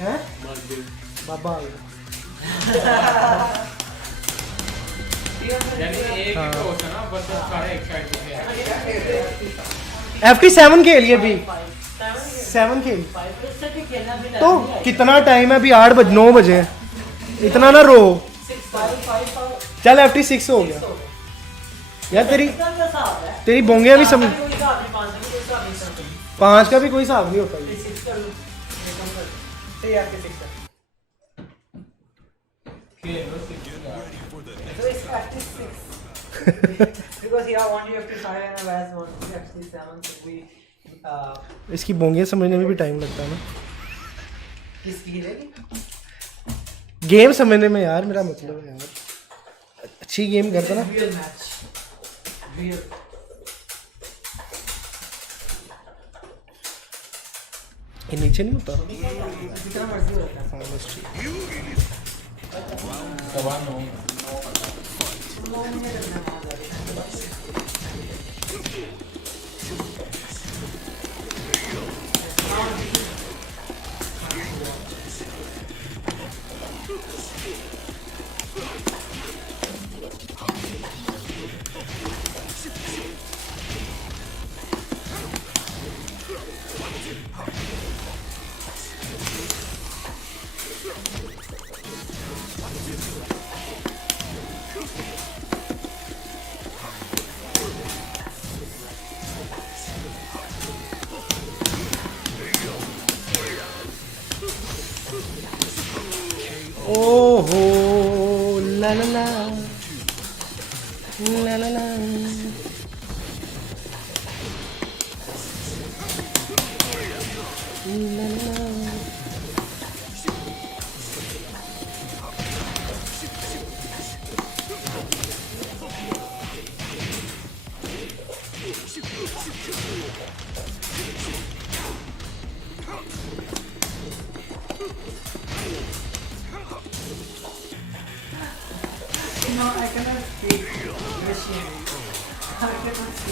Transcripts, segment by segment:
हैं बाबा FT7 खेलिए अभी 7 खेल तो कितना टाइम है अभी 9 बजे इतना ना रो चल FT6 हो गया यार तेरी बोंगे भी समझ 5 का भी कोई हिसाब नहीं होता इसकी बोंगे समझने में भी टाइम लगता है ना गेम समझने में यार मेरा मतलब है यार अच्छी गेम करता ना ये नीचे नहीं होता ओहो ला ला ला ला ला ला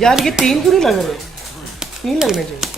यार ये 3 क्यों नहीं लग रहे 3 लगने चाहिए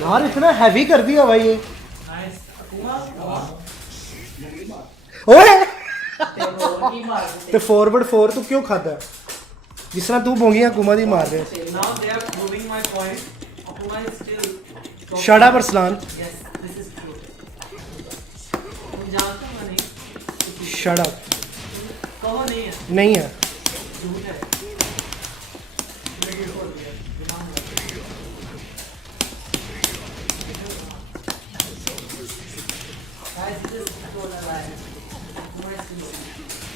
यार इतना हैवी कर दिया भाई ये ओए ते फॉरवर्ड 4 तू क्यों खाता जिस तरह तू बोंगियां कुमा दी मार रहे shut up Arsalan shut up नहीं है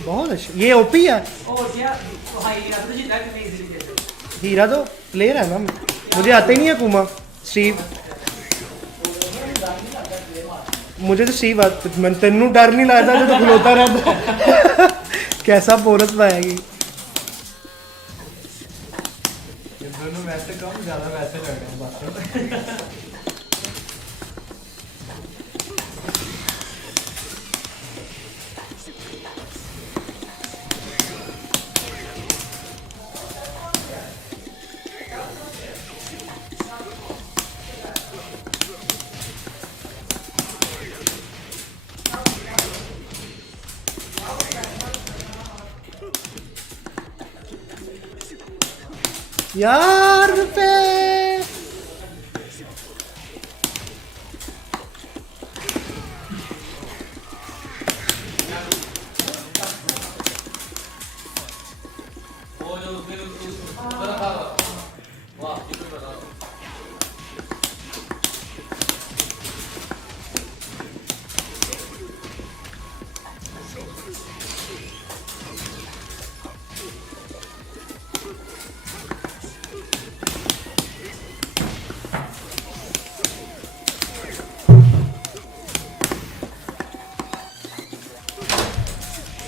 बहुत अच्छा ये ओपी है हीरा तो प्लेयर है ना मुझे आता ही नहीं है कुमा स्टीव मुझे तो स्टीव मैं तेनू डर नहीं लगता जो तो खलोता रहता कैसा पोरस पाएगी दोनों वैसे कम ज़्यादा वैसे लग रहे हैं बात यार पे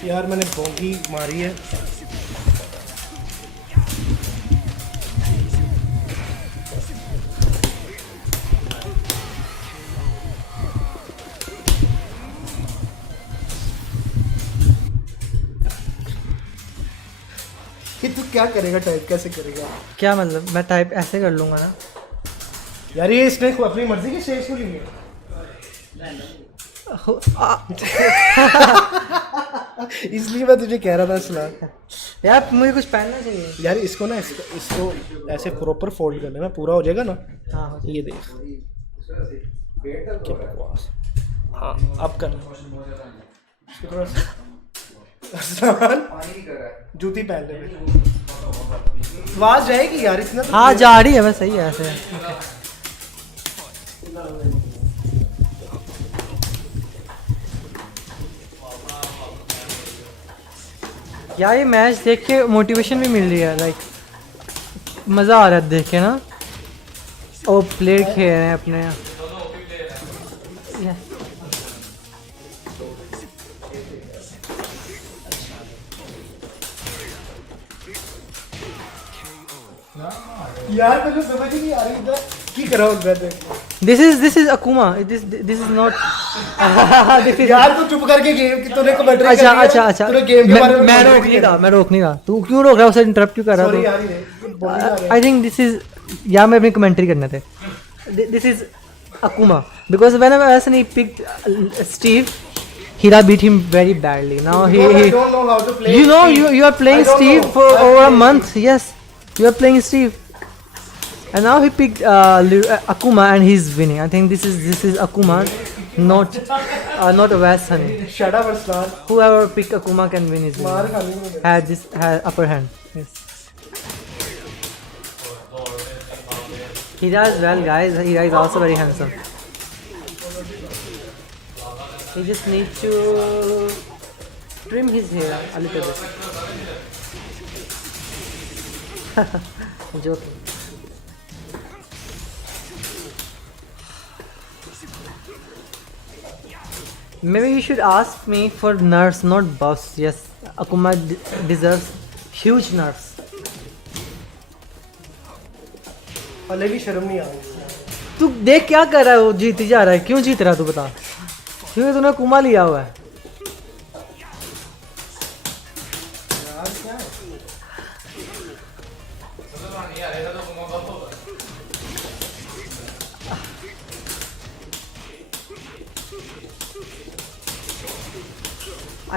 यार मैंने बोगी मारी है। कि तू क्या करेगा, टाइप कैसे करेगा? क्या मतलब मैं टाइप ऐसे कर लूंगा ना यार ये इसने अपनी मर्जी की स्टेज को ली है। इसलिए मैं तुझे कह रहा था सलाह। यार मुझे कुछ पहनना चाहिए। यार इसको ना इसको ऐसे प्रॉपर फोल्ड कर लेना, पूरा हो जाएगा ना। हाँ ये देख क्या बकवास। हाँ अब कर इसको थोड़ा जूती पहन ले। आवाज जाएगी यार इतना तो। हाँ जा रही है, बस सही है ऐसे। यार ये मैच देख के मोटिवेशन भी मिल रही है, लाइक मज़ा आ रहा है देख के ना। और प्लेयर खेल रहे हैं अपने यहाँ। यार मुझे समझ ही नहीं आ रही था की करा उधर पे। This is Akuma. This is not. यार तू चुप करके गेम की तूने कमेंट्री अच्छा अच्छा अच्छा। तूने गेम के बारे में मैं रोक नहीं रहा। तू क्यों रोक रहा है? उसे इंटरप्ट क्यों कर रहा सॉरी है? यार ये बोल ही जा रहा है। आई थिंक दिस इज, या मैं अपनी कमेंट्री करने थे। This is Akuma because whenever he picked Steve, Hira beat him very badly. Now he I don't know how to play. you know Steve. you are playing I don't Steve know. for I over a play month. Yes, you are playing Steve. And now he picked Akuma and he's winning. I think this is Akuma, not a West Honey. Shut up Arslan. Whoever picked Akuma can win his मार winning. खानी है। Had upper hand. Yes. Hira as well, guys. Hira is also very handsome. He just needs to trim his hair a little bit. Joking. Maybe you should ask me for nerfs, not buffs. Yes, Akuma deserves huge nerfs. हले भी शर्म नहीं आ रही। तू देख क्या कर रहा है, वो जीत ही जा रहा है। क्यों जीत रहा है तू बता? क्यों तूने कुमा लिया हुआ है? यार क्या है?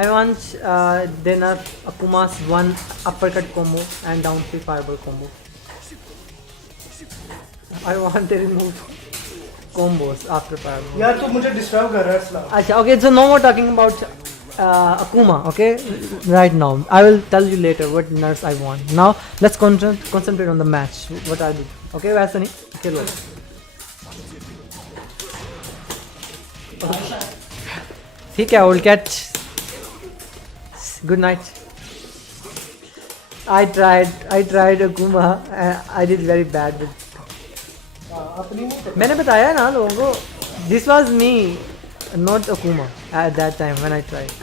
I want dinner Akuma's one uppercut combo and down 3 fireball combo. I want to remove combos after fireball. यार तू मुझे डिस्टर्ब कर रहा है इस्लाम। Acha, okay, so no more talking about Akuma, okay? Right now, I will tell you later what nerfs I want. Now, let's concentrate on the match. What I do, okay? वैसा नहीं, चलो. ठीक है, I will catch. Good night. I tried Akuma. I did very bad with. अपनी नहीं करता। मैंने बताया ना लोगों को. This was me, not Akuma at that time when I tried.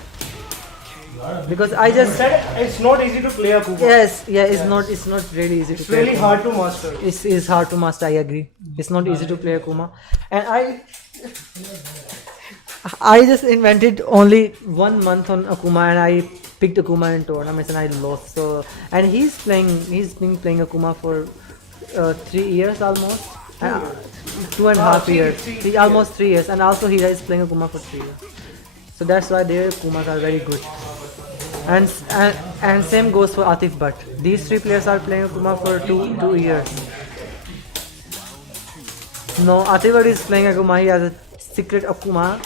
Because I just said it's not easy to play Akuma. yes, yeah, it's not really easy to It's play. really hard to master. It's hard to master. I agree. It's not easy to play Akuma, and I just invented only 1 month on Akuma, and I picked Akuma in tournaments, and I lost. So, and he's been playing Akuma for 3 years almost. 2.5 years. Almost 3 years, and also he is playing Akuma for 3 years. So that's why their Akumas are very good. And same goes for Atif Bhatt. These three players are playing Akuma for two years. No, Atif Bhatt is playing Akuma. He has a secret Akuma.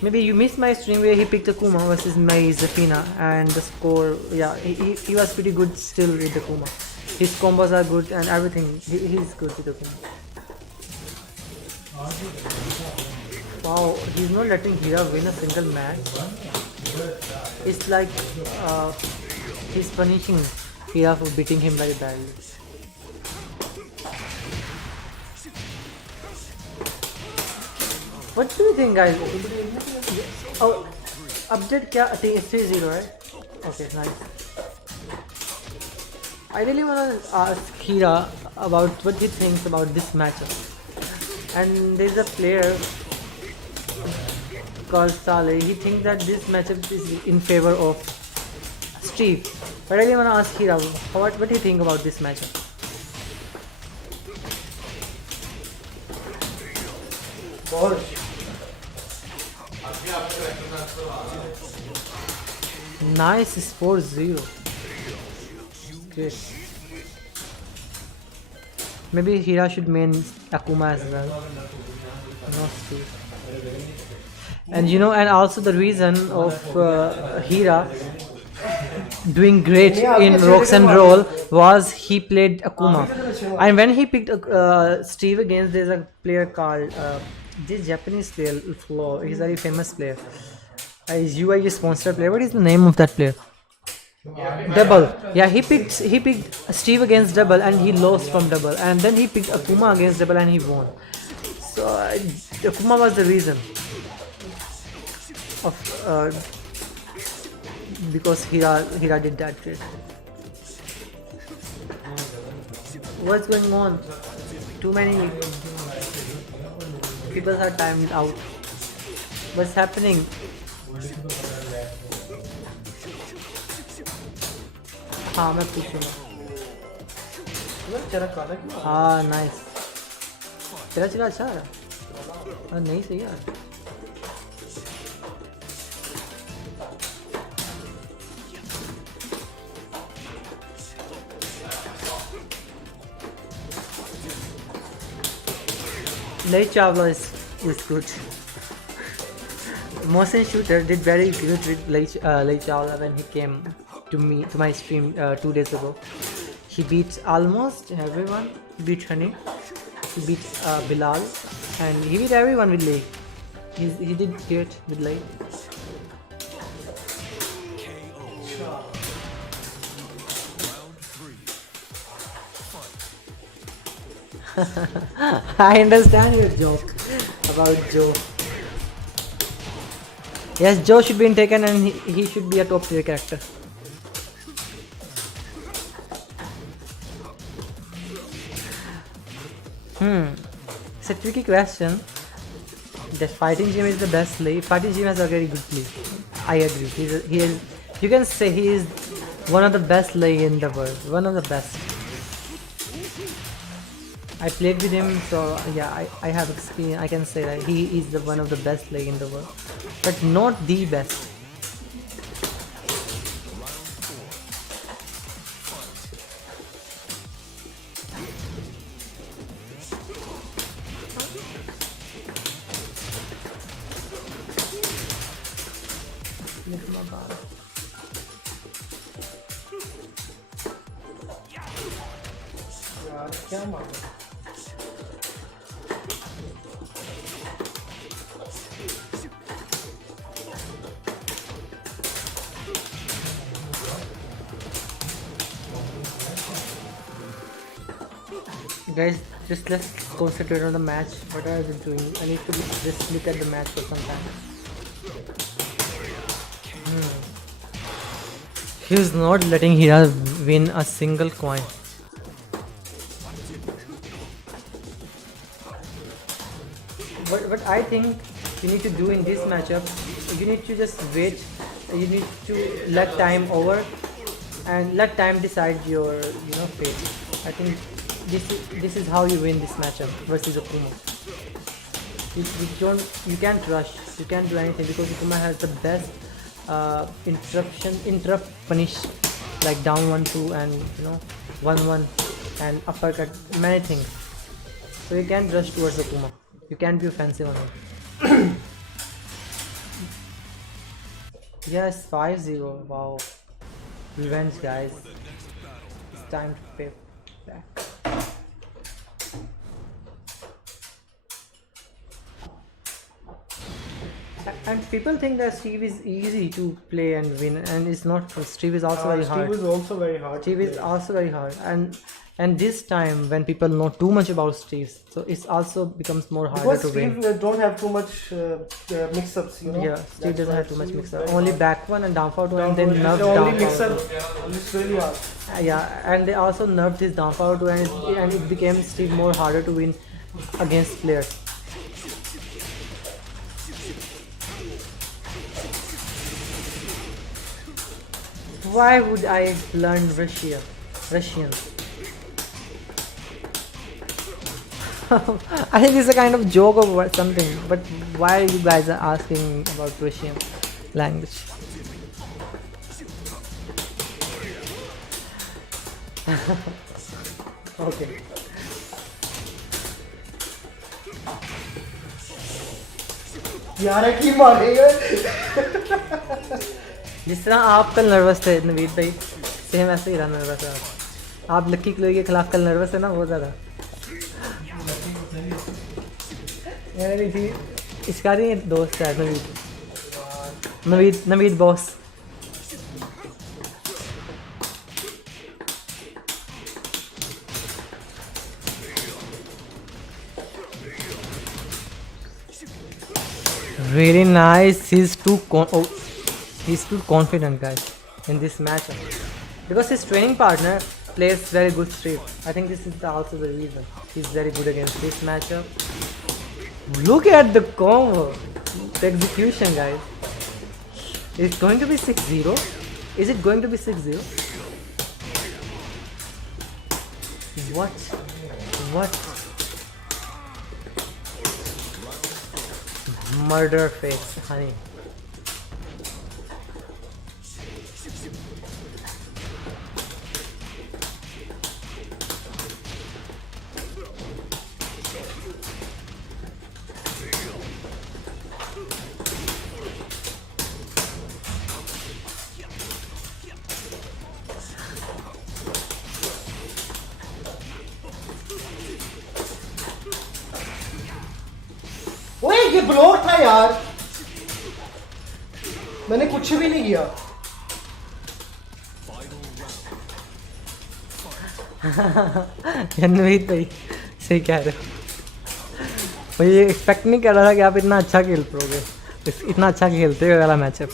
Maybe you missed my stream where he picked Akuma versus Mei Zafina, and the score, yeah, he was pretty good still with Akuma. His combos are good and everything. He's good with Akuma. Wow, he's not letting Hira win a single match. It's like he's punishing Hira for beating him very badly. What do you think, guys? Oh, update kya? I think it's 3-0, right? Okay, nice. I really want to ask Hira about what he thinks about this matchup. And there's a player called Saleh. He thinks that this matchup is in favor of Steve. But I really want to ask Hira, what do you think about this matchup? Nice, it's 4-0. Great. Maybe Hira should main Akuma as well. Not Steve. And you know, and also the reason of Hira doing great in Rocks and Roll was he played Akuma. And when he picked Steve against, there's a player called this Japanese player, Flo. He's a very famous player. He's UIG sponsored player. What is the name of that player? Double. Yeah, he picked Steve against Double and he lost from Double. And then he picked Akuma against Double and he won. So Akuma was the reason of because Hira did that trade. What's going on? Too many people are timed out. What's happening? हाँ मैं पूछूंगा. हाँ nice. तेरा अच्छा है. नहीं सही यार. Lay Chawla is good. Mohsen Shooter did very good with Lay Chawla when he came to my stream 2 days ago. He beat almost everyone. He beat Honey. He beat Bilal, and he beat everyone with Lay. He did great with Lay. I understand your joke about Joe. Yes, Joe should be taken and he should be a top tier character. It's a tricky question. The fighting gym is the best play. Fighting gym has a very good play. I agree. He is. You can say he is one of the best lay in the world. One of the best. I played with him, so yeah, I have experience. I can say that he is one of the best lay in the world, but not the best. Guys, just let's concentrate on the match. What are they doing? I need to just look at the match for some time. He's not letting Hira win a single coin. What I think you need to do in this matchup, you need to just wait. You need to let time over and let time decide your fate. I think this is how you win this matchup versus Akuma. You can't rush. You can't do anything because Akuma has the best interrupt, punish, like down 1-2 and 1-1 and uppercut, many things. So you can't rush towards Akuma. You can't be offensive on him. Yes, 5-0. Wow. Revenge, guys. It's time to pay back. And people think that Steve is easy to play and win, and it's not true. Steve is also very hard. Steve is also very hard. Steve is also very hard, and this time when people know too much about Steve, so it's also becomes more harder Because to win. Steve don't have too much mix-ups, you know. Yeah, Steve That's doesn't why have too much Steve is mix-up. very Only hard. back one and down forward one, and Down then forward is nerfed the only down mix-up. forward. It's really hard. Yeah, and they also nerfed his down forward two, and it became Steve more harder to win against players. Why would I learn Russian? I think it's a kind of joke or something, but why you guys are asking about Russian language? Okay. यार की मारेगा जिस तरह आप कल nervous थे नवीद भाई, same ऐसे ही रहा नर्वस है आप लक्की क्लोई के खिलाफ कल नर्वस है ना, बहुत ज़्यादा। मेरी थी इसका नहीं दोस्त है Naveed boss. Really nice. He's too confident, guys, in this matchup because his training partner plays very good Steve. I think this is also the reason he's very good against this matchup. Look at the combo, the execution, guys. It's going to be 6-0. Is it going to be 6-0? What? Murder face, honey. ओए ये block था यार, मैंने कुछ भी नहीं किया। नवीद भाई सही कह रहे हो, मैं ये एक्सपेक्ट नहीं कर रहा था कि आप इतना अच्छा खेल पाओगे, इतना अच्छा खेलते हो वाला matchup.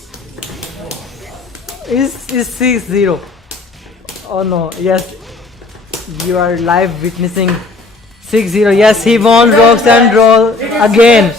Is 6-0? Oh no, yes, you are live witnessing 6-0. Yes, he won Rocks and Roll again.